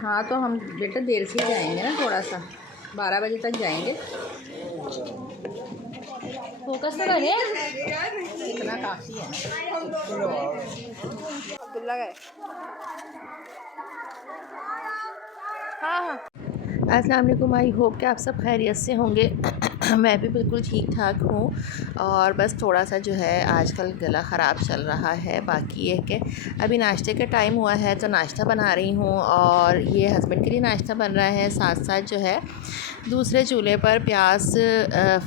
हाँ तो हम बेटा देर से जाएंगे ना, थोड़ा सा 12 बजे तक जाएंगे। फोकस तो करिए, इतना काफ़ी है ना। अब्दुल्ला गए। हाँ हाँ। अस्सलाम वालेकुम, आई होप कि आप सब खैरियत से होंगे। मैं भी बिल्कुल ठीक ठाक हूँ और बस थोड़ा सा जो है आजकल गला ख़राब चल रहा है। बाकी ये कि अभी नाश्ते का टाइम हुआ है तो नाश्ता बना रही हूँ और ये हस्बैंड के लिए नाश्ता बन रहा है। साथ साथ जो है दूसरे चूल्हे पर प्याज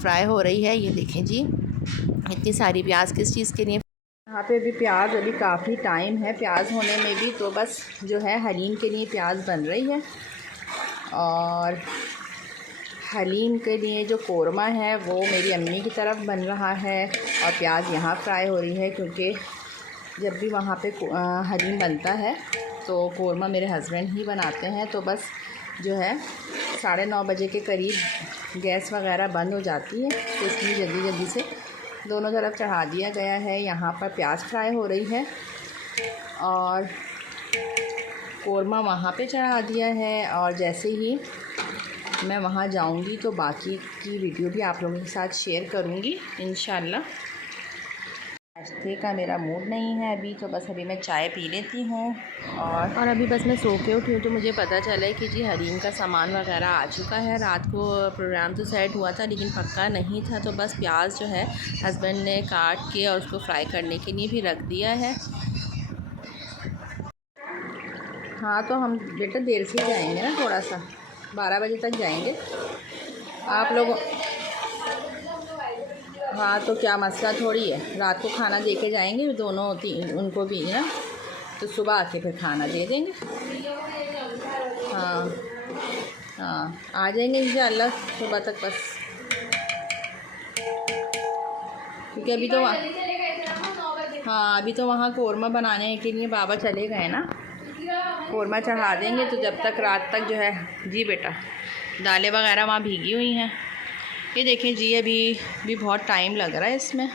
फ्राई हो रही है। ये देखें जी, इतनी सारी प्याज किस चीज़ के लिए। यहाँ पे भी प्याज अभी काफ़ी टाइम है प्याज होने में भी, तो बस जो है हलीम के लिए प्याज बन रही है। और हलीम के लिए जो कोरमा है वो मेरी अम्मी की तरफ बन रहा है और प्याज यहाँ फ्राई हो रही है, क्योंकि जब भी वहाँ पे हलीम बनता है तो कोरमा मेरे हस्बैंड ही बनाते हैं। तो बस जो है 9:30 बजे के करीब गैस वगैरह बंद हो जाती है, तो इसलिए जल्दी जल्दी से दोनों तरफ चढ़ा दिया गया है। यहाँ पर प्याज फ्राई हो रही है और कोरमा वहाँ पे चढ़ा दिया है। और जैसे ही मैं वहाँ जाऊँगी तो बाकी की वीडियो भी आप लोगों के साथ शेयर करूँगी इंशाल्लाह। नाश्ते का मेरा मूड नहीं है अभी, तो बस अभी मैं चाय पी लेती हूँ। और अभी बस मैं सो के उठी हूँ तो मुझे पता चला है कि जी हलीम का सामान वगैरह आ चुका है। रात को प्रोग्राम तो सेट हुआ था लेकिन पक्का नहीं था, तो बस प्याज जो है हस्बैंड ने काट के और उसको फ्राई करने के लिए भी रख दिया है। हाँ तो हम बेटा देर से जाएंगे ना, थोड़ा सा 12 बजे तक जाएंगे आप लोग। हाँ तो क्या मसला थोड़ी है, रात को खाना दे के जाएंगे दोनों उनको भी ना, तो सुबह आके फिर खाना दे देंगे। हाँ हाँ आ जाएंगे इंशाल्लाह सुबह तक बस, क्योंकि अभी तो हाँ अभी तो वहाँ कोरमा बनाने के लिए बाबा चले गए ना, कोरमा चढ़ा देंगे तो जब तक रात तक जो है। जी बेटा दालें वगैरह वहाँ भीगी हुई हैं। ये देखें जी अभी भी बहुत टाइम लग रहा है इसमें।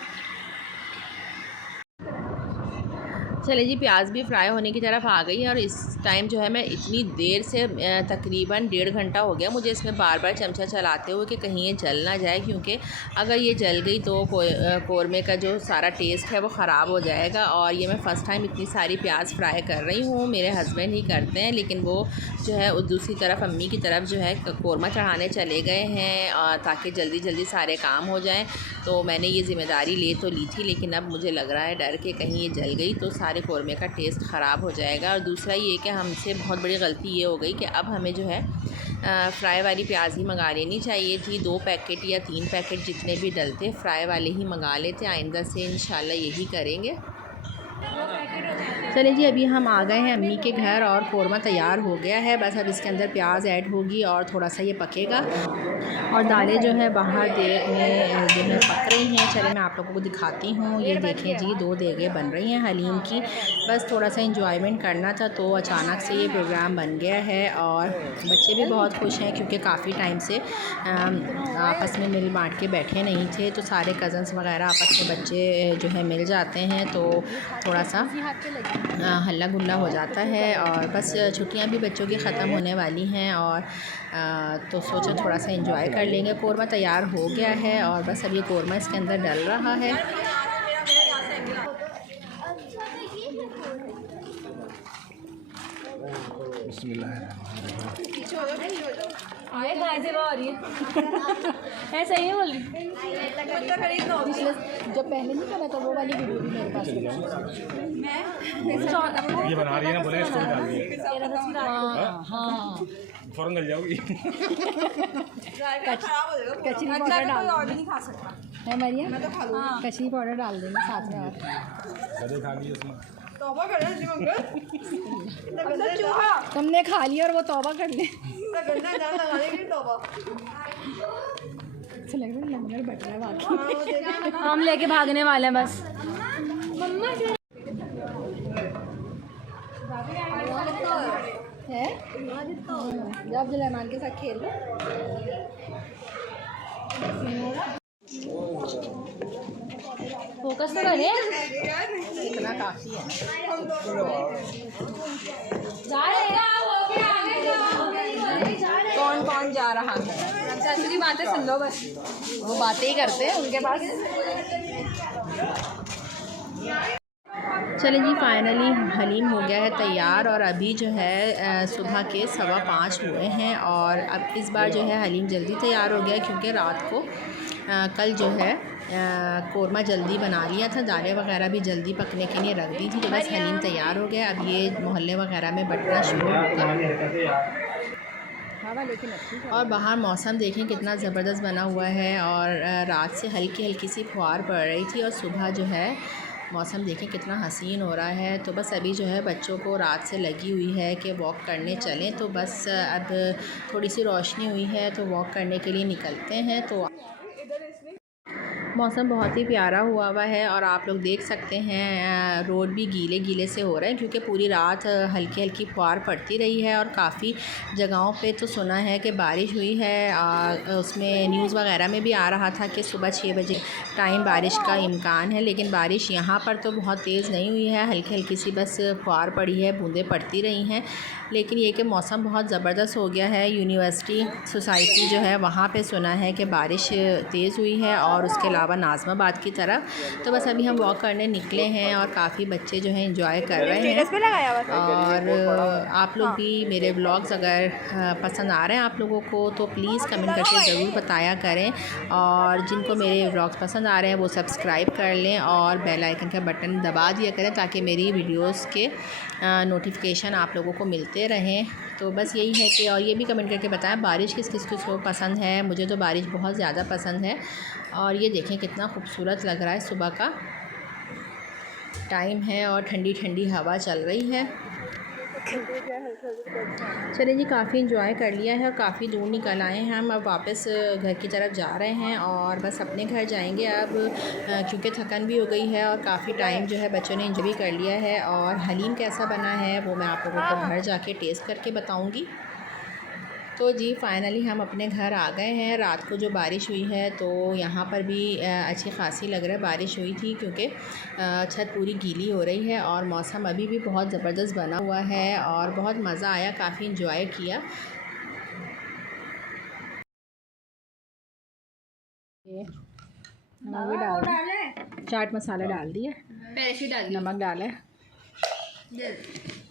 चले जी प्याज भी फ्राई होने की तरफ आ गई है और इस टाइम जो है मैं इतनी देर से तकरीबन 1.5 घंटा हो गया मुझे इसमें बार बार चमचा चलाते हुए कि कहीं ये जल ना जाए, क्योंकि अगर ये जल गई तो कोरमे का जो सारा टेस्ट है वो ख़राब हो जाएगा। और ये मैं फ़र्स्ट टाइम इतनी सारी प्याज फ्राई कर रही हूँ, मेरे हस्बैंड ही करते हैं, लेकिन वो जो है दूसरी तरफ अम्मी की तरफ जो है कोरमा चढ़ाने चले गए हैं और ताकि जल्दी जल्दी सारे काम हो जाएँ। तो मैंने ये ज़िम्मेदारी ले तो ली थी, लेकिन अब मुझे लग रहा है डर के कहीं ये जल गई तो सारे कोरमे का टेस्ट ख़राब हो जाएगा। और दूसरा ये कि हमसे बहुत बड़ी गलती ये हो गई कि अब हमें जो है फ्राई वाली प्याज ही मंगा लेनी चाहिए थी। 2 पैकेट या 3 पैकेट जितने भी डलते फ्राई वाले ही मंगा लेते। आइंदा से इंशाल्लाह यही करेंगे। चलिए जी अभी हम आ गए हैं अम्मी के घर और कोरमा तैयार हो गया है। बस अब इसके अंदर प्याज ऐड होगी और थोड़ा सा ये पकेगा और दालें जो है बाहर में जो है पक रही हैं। चलिए मैं आप लोगों को दिखाती हूँ। ये देखें जी 2 देगें बन रही हैं हलीम की। बस थोड़ा सा इंजॉयमेंट करना था तो अचानक से ये प्रोग्राम बन गया है और बच्चे भी बहुत खुश हैं, क्योंकि काफ़ी टाइम से आपस में मिल बाँट के बैठे नहीं थे। तो सारे कज़न्स वगैरह आपस में बच्चे जो है मिल जाते हैं तो थोड़ा सा हल्ला गुल्ला हो जाता है। और बस छुट्टियां भी बच्चों की ख़त्म होने वाली हैं और तो सोचा थोड़ा सा एंजॉय कर लेंगे। कोरमा तैयार हो गया है और बस अब ये कोरमा इसके अंदर डल रहा है। ऐसा ही बोल रही जब पहले नहीं बना था वो वाली वीडियो भी मेरे पास ये बना रही है ना, बोले स्टोरी डाल दी है। हाँ फौरन गल जाओगी। कचरी पाउडर डाल नहीं खा सकता है मरिया, मैं तो खा लूंगी। कचरी पाउडर डाल देना साथ में और खा ली उसमें। तौबा कर तुमने खा लिया और वो तौबा कर ले। अच्छा लग रहा है लंगर बट रहा है बाकी। हम लेके भागने वाले हैं बस। मम्मा है जब जलैमान के साथ खेल लो। फोकस तो करिए, इतना काफ़ी है। आ रहा है। चाचू की बातें सुन लो बस, वो बातें ही करते हैं उनके पास। चलें जी, फाइनली हलीम हो गया है तैयार और अभी जो है सुबह के 5:15 हुए हैं। और अब इस बार जो है हलीम जल्दी तैयार हो गया क्योंकि रात को कल जो है कोरमा जल्दी बना लिया था, दालें वगैरह भी जल्दी पकने के लिए रख दी थी, तो बस हलीम तैयार हो गया। अब ये मोहल्ले वगैरह में बंटना शुरू होगा। और बाहर मौसम देखें कितना ज़बरदस्त बना हुआ है और रात से हल्की हल्की सी फुहार पड़ रही थी और सुबह जो है मौसम देखें कितना हसीन हो रहा है। तो बस अभी जो है बच्चों को रात से लगी हुई है कि वॉक करने चलें, तो बस अब थोड़ी सी रोशनी हुई है तो वॉक करने के लिए निकलते हैं। तो मौसम बहुत ही प्यारा हुआ है और आप लोग देख सकते हैं रोड भी गीले गीले से हो रहे हैं क्योंकि पूरी रात हल्की हल्की फुहार पड़ती रही है। और काफ़ी जगहों पे तो सुना है कि बारिश हुई है, उसमें न्यूज़ वगैरह में भी आ रहा था कि सुबह 6 बजे टाइम बारिश का इम्कान है, लेकिन बारिश यहाँ पर तो बहुत तेज़ नहीं हुई है, हल्की हल्की सी बस फुहार पड़ी है, बूंदें पड़ती रही हैं। लेकिन ये कि मौसम बहुत ज़बरदस्त हो गया है। यूनिवर्सिटी सोसाइटी जो है वहाँ पे सुना है कि बारिश तेज़ हुई है और उसके अलावा नाज़माबाद की तरफ। तो बस अभी हम वॉक करने निकले हैं और काफ़ी बच्चे जो हैं एंजॉय कर रहे हैं। और आप लोग भी मेरे व्लॉग्स अगर पसंद आ रहे हैं आप लोगों को तो प्लीज़ कमेंट करके ज़रूर बताया करें। और जिनको मेरे व्लॉग्स पसंद आ रहे हैं वो सब्सक्राइब कर लें और बेल आइकन का बटन दबा दिया करें ताकि मेरी वीडियोस के नोटिफिकेशन आप लोगों को मिलते रहें। तो बस यही है कि और ये भी कमेंट करके बताएं बारिश किस किस को पसंद है। मुझे तो बारिश बहुत ज़्यादा पसंद है। और ये देखें कितना खूबसूरत लग रहा है, सुबह का टाइम है और ठंडी ठंडी हवा चल रही है। चलिए जी, काफ़ी इंजॉय कर लिया है और काफ़ी दूर निकल आए हैं हम। अब वापस घर की तरफ जा रहे हैं और बस अपने घर जाएंगे अब क्योंकि थकन भी हो गई है और काफ़ी टाइम जो है बच्चों ने इंजॉय कर लिया है। और हलीम कैसा बना है वो मैं आप लोगों को घर जाके टेस्ट करके बताऊंगी। तो जी फाइनली हम अपने घर आ गए हैं। रात को जो बारिश हुई है तो यहाँ पर भी अच्छी खासी लग रहा है बारिश हुई थी क्योंकि छत पूरी गीली हो रही है और मौसम अभी भी बहुत ज़बरदस्त बना हुआ है और बहुत मज़ा आया, काफ़ी इंजॉय किया। नमक भी डाल, चाट मसाला डाल दिया, नमक डाला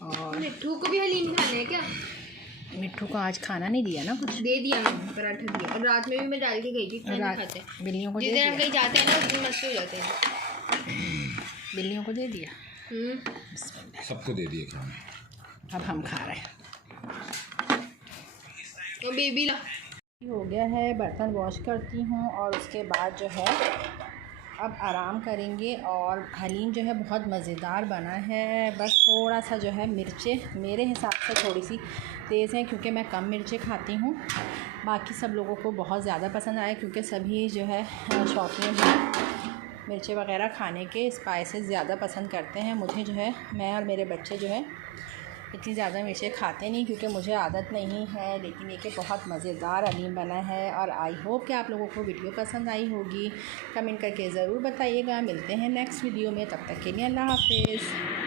और मिट्टू को भी हलीम खाने हैं क्या? मिट्टू को आज खाना नहीं दिया ना, कुछ दे दिया मैंने, पराठा दिया। और रात में भी मैं डाल के गई थी, खाते बिल्लियों को जिस दिन हम कहीं जाते हैं ना उस दिन मस्त हो जाते हैं। बिल्लियों को दे दिया, सबको दे दिए खाना। अब हम खा रहे हैं। तो बेबी ला हो गया है, बर्तन वॉश करती हूँ और उसके बाद जो है अब आराम करेंगे। और हलीम जो है बहुत मज़ेदार बना है, बस थोड़ा सा जो है मिर्चें मेरे हिसाब से थोड़ी सी तेज़ हैं क्योंकि मैं कम मिर्चें खाती हूँ। बाकी सब लोगों को बहुत ज़्यादा पसंद आया क्योंकि सभी जो है शौकीन हैं मिर्चें वगैरह खाने के, स्पाइसेस ज़्यादा पसंद करते हैं। मुझे जो है मैं और मेरे बच्चे जो है इतनी ज़्यादा मिर्चें खाते नहीं क्योंकि मुझे आदत नहीं है। लेकिन ये कि बहुत मज़ेदार हलीम बना है और आई होप कि आप लोगों को वीडियो पसंद आई होगी। कमेंट करके ज़रूर बताइएगा। मिलते हैं नेक्स्ट वीडियो में, तब तक के लिए अल्लाह हाफ़िज़।